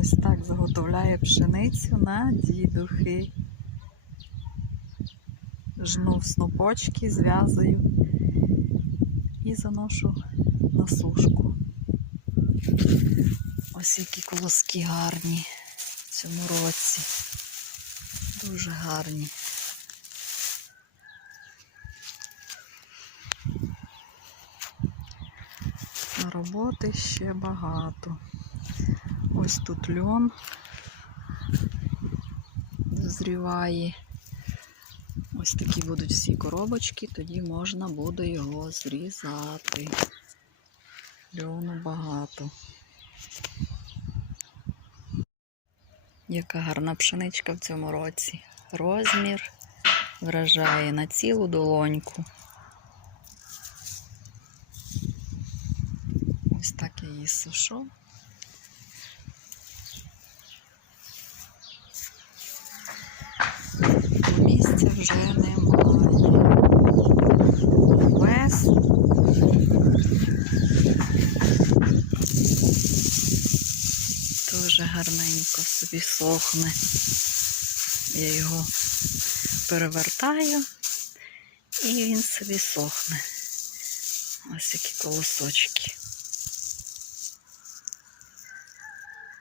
Ось так заготовляє пшеницю на дідухи. Жну в снопочки, зв'язую і заношу на сушку. Ось які колоски гарні в цьому році. Дуже гарні. Роботи ще багато. Ось тут льон дозріває. Ось такі будуть всі коробочки, тоді можна буде його зрізати. Льону багато. Яка гарна пшеничка в цьому році. Розмір вражає на цілу долоньку. Ось так я її сушу. Місця вже немає. Вес. Дуже гарненько собі сохне. Я його перевертаю і він собі сохне. Ось які колосочки.